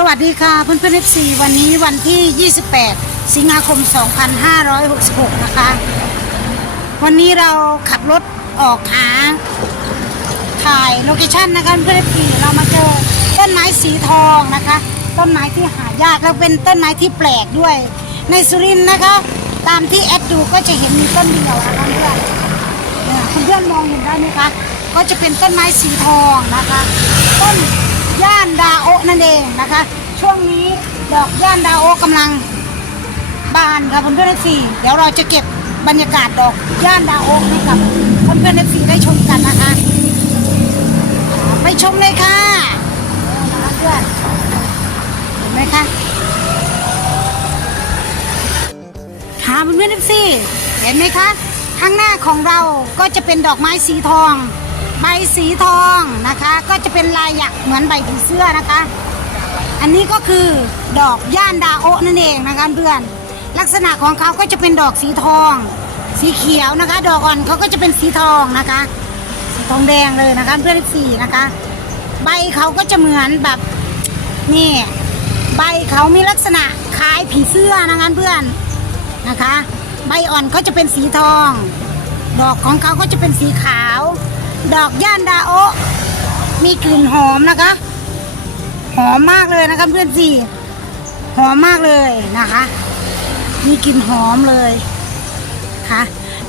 สวัสดีค่ะเพื่อนเพื่อนๆ FC วันนี้วันที่ 28 สิงหาคม 2566 นะคะ วันนี้เราขับรถออกหาถ่ายโลเคชั่นนะคะเพื่อนๆ FC เรามาเจอต้นไม้สีทองนะคะ ต้นไม้ที่หายากแล้วเป็นต้นไม้ที่แปลกด้วย ในสุรินทร์นะคะ ตามที่แอดดูก็จะเห็นมีต้นเดียวนะคะเพื่อนเพื่อนมองเห็นได้ไหมคะก็จะเป็นต้นไม้สีทองนะคะ ต้น ย่านดาโอนั่นเองนะคะ ช่วงนี้ดอกย่านดาโอะกำลังบานค่ะเพื่อนเพื่อนสีเดี๋ยวเราจะเก็บบรรยากาศดอกย่านดาโอให้กับเพื่อนเพื่อนสีได้ชมกันนะคะ ไปชมเลยค่ะเพื่อนเห็นไหมคะค่ะเพื่อนเพื่อนสีเห็นไหมคะข้างหน้าของเราก็จะเป็นดอกไม้สีทอง ใบสีทองนะคะ ก็จะเป็นลายหยักเหมือนใบผีเสื้อนะคะ อันนี้ก็คือดอกย่านดาโอนั่นเองนะคะเพื่อนลักษณะของเขาก็จะเป็นดอกสีทอง สีเขียวนะคะ ดอกอ่อนเขาก็จะเป็นสีทองนะคะ สีทองแดงเลยนะคะเพื่อนสีนะคะ ใบเขาก็จะเหมือนแบบนี่ใบเขามีลักษณะคล้ายผีเสื้อนะคะเพื่อนนะคะ ใบอ่อนเขาจะเป็นสีทอง ดอกของเขาก็จะเป็นสีขาว ดอกย่านดาโอมีกลิ่นหอมนะคะ หอมมากเลยนะคะเพื่อนสี่หอมมากเลยนะคะ มีกลิ่นหอมเลยค่ะ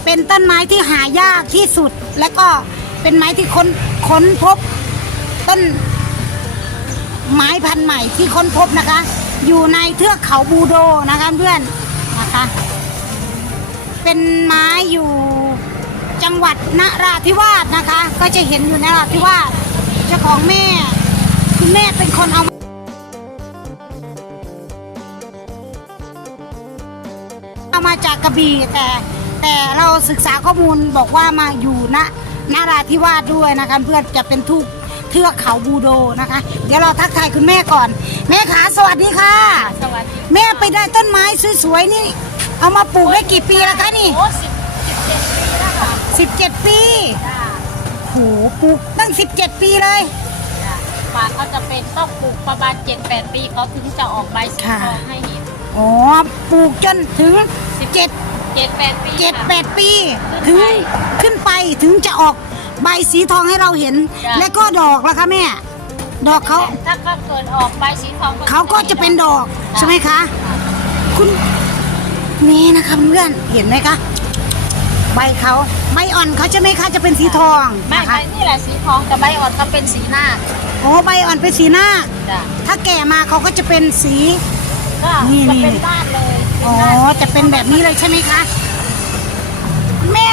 เป็นต้นไม้ที่หายากที่สุด และก็เป็นไม้ที่ค้นค้นพบ ต้น ไม้พันธุ์ใหม่ที่ค้นพบนะคะ อยู่ในเทือกเขาบูโดนะคะเพื่อนนะคะ เป็นไม้อยู่ จังหวัดนราธิวาสนะคะ ก็จะเห็นอยู่นราธิวาสเจ้าของแม่คุณแม่เป็นคนเอาเอามาจากกระบี่แต่แต่เราศึกษาข้อมูลบอกว่ามาอยู่ณนราธิวาสด้วยนะคะ เพื่อจะเป็นทุกเทือกเขาบูโดนะคะ เดี๋ยวเราทักทายคุณแม่ก่อน แม่ขาสวัสดีค่ะ สวัสดีแม่ไปได้ต้นไม้สวยๆนี่ เอามาปลูกได้กี่ปีแล้วคะนี่โอ้สิบสิบเจ็ดปีแล้วค่ะ 17 ปีจ้าโหปลูกตั้ง 17 ปีเลยจ้าป่าเขาจะเป็นต้องปลูกประมาณเจ็ดแปดปีเขาถึงจะออกใบสีค่ะทองให้เห็น อ๋อ ปลูกจนถึง7เจ็ดแปดปี7 ค่ะ 8 ปีขึ้ถึนงไปขึ้นไปถึงจะออกใบสีทองให้เราเห็น จ้ะ และก็ดอกแล้วคะแม่ ดอกเขา ถ้าเขาเกิดออกใบสีทองเขาก็จะเป็นดอกใช่ไหมคะ คุณนี่นะคะเพื่อนเห็นไหมคะ ใบเขาใบอ่อนเขาจะไหมคะจะเป็นสีทองไม่นะใบคะนี่แหละสีทองแต่ใบอ่อนก็เป็นสีหน้าโอ้ใบอ่อนเป็นสีหน้าจ้าถ้าแก่มาเขาก็จะเป็นสี ก็นี่จะนี่เป็นด้านเลยอ๋อจะเป็นแบบนี้เลยใช่ไหมคะ แม่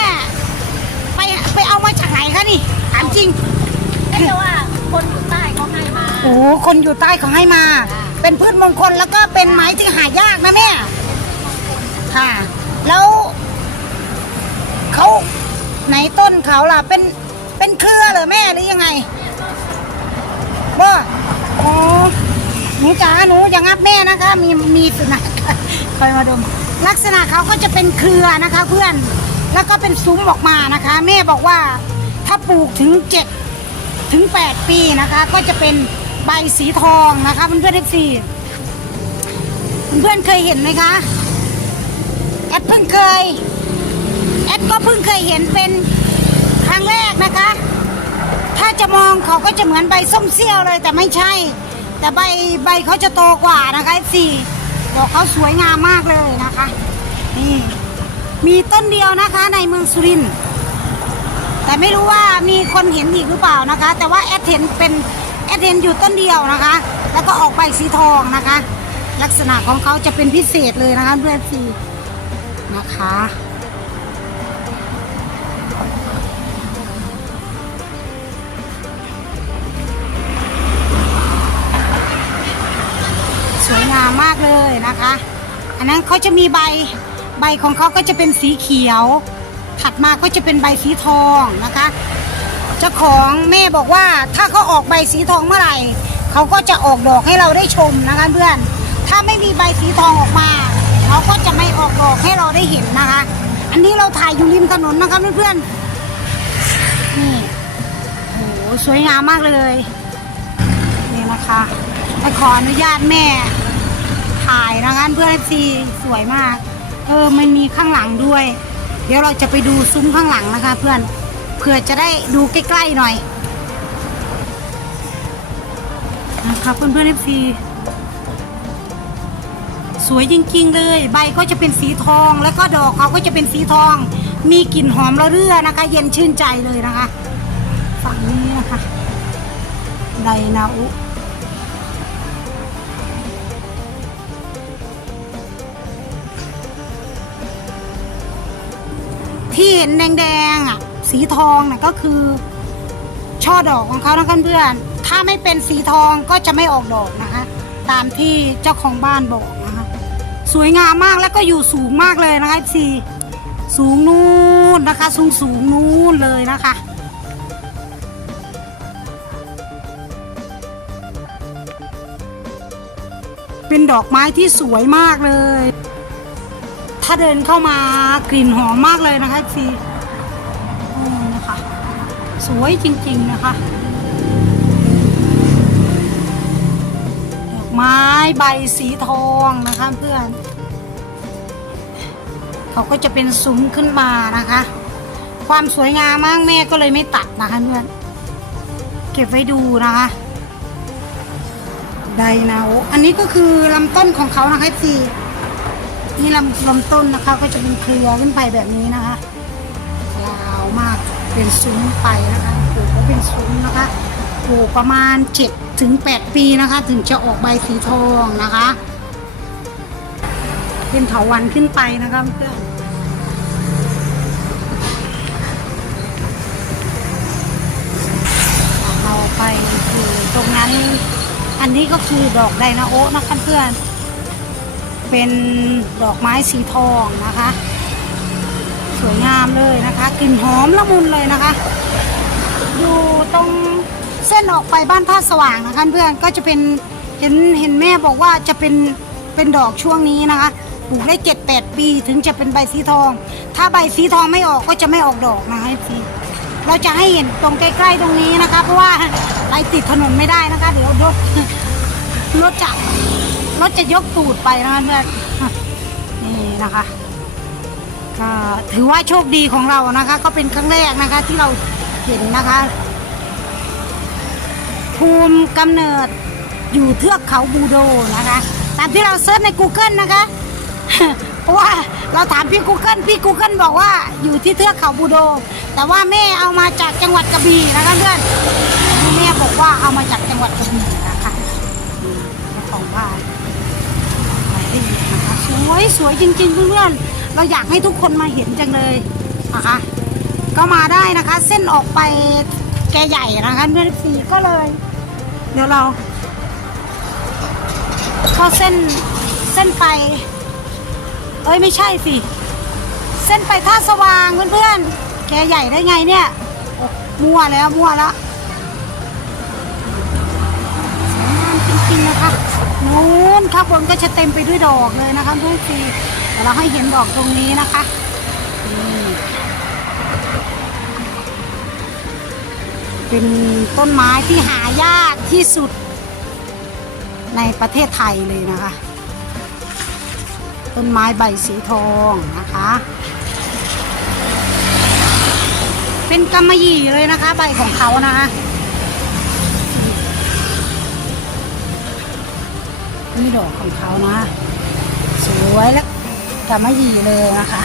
ไปไปเอามาจากไหนคะนี่ถามจริง ไม่ใช่ว่าคนอยู่ใต้เขาให้มาโอ้คนอยู่ใต้เขาให้มา เป็นพืชมงคลแล้วก็เป็นไม้ที่หายากนะแม่ ค่ะ แล้ว เขาไหนต้นเขาล่ะเป็นเป็นเครือเหรอแม่หรือยังไงบ่อ๋อหนูจ๋าหนูอย่างับแม่นะคะ มีมีสุนัขคอยมาดม ลักษณะเขาก็จะเป็นเครือนะคะ เพื่อนแล้วก็เป็นซุ้มออกมานะคะ แม่บอกว่าถ้าปลูกถึงเจ็ดถึงแปดปีนะคะ ก็จะเป็นใบสีทองนะคะเพื่อนๆเอฟซีเพื่อนเคยเห็นไหมคะแอดเพิ่งเคย ดก็เพิ่งเคยเห็นเป็นครั้งแรกนะคะ ถ้าจะมองเขาก็จะเหมือนใบส้มเซี่ยวเลยแต่ไม่ใช่ แต่ใบใบเขาจะโตกว่านะคะสี่ดอกเขาสวยงามมากเลยนะคะนี่มีต้นเดียวนะคะในเมืองสุรินทร์แต่ไม่รู้ว่ามีคนเห็นอีกหรือเปล่านะคะ แต่ว่าแอดเห็นเป็นแอดเห็นอยู่ต้นเดียวนะคะ แล้วก็ออกใบสีทองนะคะ ลักษณะของเขาจะเป็นพิเศษเลยนะคะเพื่อนสีนะคะามมากเลยนะคะ อันนั้นเขาจะมีใบใบของเขาก็จะเป็นสีเขียว ถัดมาก็จะเป็นใบสีทองนะคะเจ้าของแม่บอกว่าถ้าเขาออกใบสีทองเมื่อไหร่เขาก็จะออกดอกให้เราได้ชมนะคะเพื่อน ถ้าไม่มีใบสีทองออกมาเขาก็จะไม่ออกดอกให้เราได้เห็นนะคะ อันนี้เราถ่ายอยู่ริมถนนนะคะเพื่อนๆนี่โอ้โหสวยงามมากเลยนี่นะคะไปขออนุญาตแม่ ถ่ายนะคะเพื่อนเอฟซีสวยมาก เออมันมีข้างหลังด้วย เดี๋ยวเราจะไปดูซุ้มข้างหลังนะคะ เพื่อนเพื่อจะได้ดูใกล้ๆหน่อยนะครับเพื่อนเพื่อนเอฟซีสวยจริงๆเลย ใบก็จะเป็นสีทอง แล้วก็ดอกเขาก็จะเป็นสีทอง มีกลิ่นหอมระเรื่อนะคะ เย็นชื่นใจเลยนะคะ ฝั่งนี้นะคะไดนาอุ ที่เห็นแดงๆอะสีทองน่ะก็คือ ช่อดอกของเขานะเพื่อนๆถ้าไม่เป็นสีทองก็จะไม่ออกดอกนะคะ ตามที่เจ้าของบ้านบอกนะคะ สวยงามมากแล้วก็อยู่สูงมากเลยนะคะสีสูงนู่นนะคะ สูงสูงนู่นเลยนะคะเป็นดอกไม้ที่สวยมากเลย ถ้าเดินเข้ามากลิ่นหอมมากเลยนะคะซีนะคะ สวยจริงๆนะคะดอกไม้ใบสีทองนะคะเพื่อน เขาก็จะเป็นซุ้มขึ้นมานะคะ ความสวยงามมากแม่ก็เลยไม่ตัดนะคะเพื่อน เก็บไว้ดูนะคะไดนาโออันนี้ก็คือลำต้นของเขานะคะซี นี่ลำลำต้นนะคะก็จะเป็นเครือขึ้นไปแบบนี้นะคะยาวมากเป็นซุ้มไปนะคะปลูกก็เป็นซุ้มนะคะปลูกประมาณ7ถึง8ปีนะคะ ถึงจะออกใบสีทองนะคะ เป็นเถาวันขึ้นไปนะคะเพื่อนเราไปคือตรงนั้น อันนี้ก็คือดอกไดนาโอะนะคะเพื่อน เป็นดอกไม้สีทองนะคะ สวยงามเลยนะคะกลิ่นหอมละมุนเลยนะคะ อยู่ตรงเส้นออกไปบ้านท่าสว่างนะคะเพื่อนก็จะเป็นเห็นเห็นแม่บอกว่าจะเป็นเป็นดอกช่วงนี้นะคะปลูกได้เจ็ดแปดปีถึงจะเป็นใบสีทอง ถ้าใบสีทองไม่ออกก็จะไม่ออกดอกนะคะพี่เราจะให้เห็นตรงใกล้ๆตรงนี้นะคะ เพราะว่าไปติดถนนไม่ได้นะคะ เดี๋ยวรถรถจะ รถจะยกตูดไปนะคะเพื่อนนี่นะคะก็ถือว่าโชคดีของเรานะคะ ก็เป็นครั้งแรกนะคะที่เราเห็นนะคะ ภูมิกำเนิดอยู่เทือกเขาบูโดนะคะ ตามที่เราเซิร์ชใน Google นะคะเพราะว่าเราถามพี่ Google พี่ Google บอกว่าอยู่ที่เทือกเขาบูโด แต่ว่าแม่เอามาจากจังหวัดกระบี่นะคะเพื่อนแม่บอกว่าเอามาจากจังหวัดกระบี่นะคะอืมเจ้าของบ้านมาให้ดูนะคะ สวยสวยจริงๆเพื่อนๆเราอยากให้ทุกคนมาเห็นจังเลยนะคะ ก็มาได้นะคะ เส้นออกไปแกใหญ่นะคะเพื่อนสีก็เลย เดี๋ยวเราเข้าเส้นเส้นไป เอ้ยไม่ใช่สิเส้นไปท่าสว่างเพื่อนๆแกใหญ่ได้ไงเนี่ยมั่วแล้วมั่วแล้ว นู้นข้างบนก็จะเต็มไปด้วยดอกเลยนะคะเพื่อนสีเดี๋ยวเราให้เห็นดอกตรงนี้นะคะเป็นต้นไม้ที่หายากที่สุดในประเทศไทยเลยนะคะ ต้นไม้ใบสีทองนะคะ เป็นกำมะหยี่เลยนะคะ ใบของเขานะคะ นี่ดอกของเขานะ สวยแล้วกำมะหยีเลยนะคะ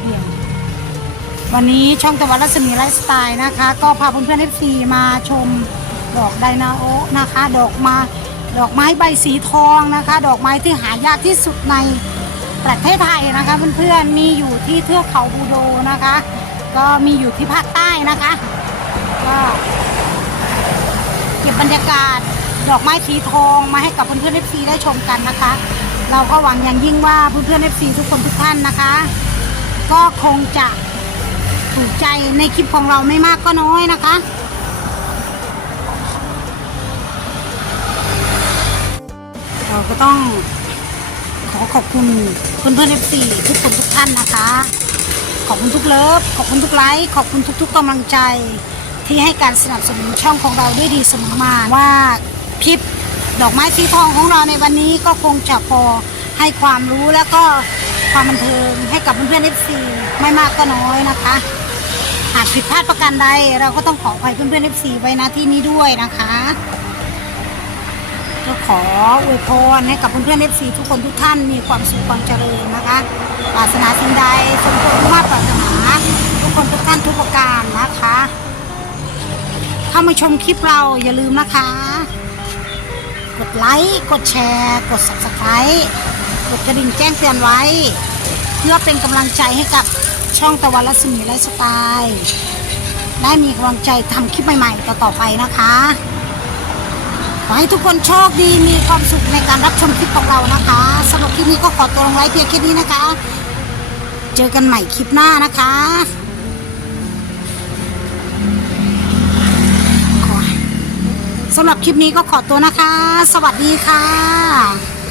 เพียงวันนี้ช่องตะวันรัศมีไลฟ์สไตล์นะคะ ก็พาเพื่อนๆเอฟซีมาชมดอกไดนาโอนะคะ ดอกม้ดอกไม้ใบสีทองนะคะ ดอกไม้ที่หายากที่สุดในประเทศไทยนะคะ เพื่อนๆมีอยู่ที่เทือกเขาบูโดนะคะ ก็มีอยู่ที่ภาคใต้นะคะก็เก็บบรรยากาศดอกไม้สีทองมาให้กับเพื่อนๆเอฟซีได้ชมกันนะคะ เราก็หวังอย่างยิ่งว่าเพื่อนๆเอฟซีทุกคนทุกท่านนะคะ ก็คงจะถูกใจในคลิปของเราไม่มากก็น้อยนะคะเราก็ต้องขอขอบคุณเพื่อนเพื่อนเอฟซีทุกคนทุกท่านนะคะ อบคุณทุกเลิฟขอบคุณทุกไลค์ขอบคุณทุก ๆกำลังใจ ที่ให้การสนับสนุนช่องของเราด้วยดีเสมอมาว่าคลิปดอกไม้สีทองของเราในวันนี้ก็คงจะพอให้ความรู้แล้วก็ความบันเทิงให้กับเพื่อนๆ FC ไม่มากก็น้อยนะคะหากผิดพลาดประการใดเราก็ต้องขออภัยเพื่อนๆ FC ไว้ณที่นี้ด้วยนะคะ ก็ขออวยพรให้กับเพื่อนๆ FC ทุกคนทุกท่านมีความสุขความเจริญนะคะปรารถนาสิ่งใดสมควรมาปรารถนาทุกคนทุกท่านทุกประการนะคะเข้ามาชมคลิปเราอย่าลืมนะคะ กดไลค์กดแชร์ กด subscribe กดกระดิ่งแจ้งเตือนไว้ เพื่อเป็นกำลังใจให้กับช่องตะวันรัศมีไลฟ์สไตล์ได้มีกำลังใจทำคลิปใหม่ๆต่อๆไปนะคะ อให้ทุกคนโชคดีมีความสุขในการรับชมคลิปของเรานะคะสำหรับคลิปนี้ก็ขอตัวลงไว้เพียงแค่นี้นะคะ เจอกันใหม่คลิปหน้านะคะ สำหรับคลิปนี้ก็ขอตัวนะคะ สวัสดีค่ะ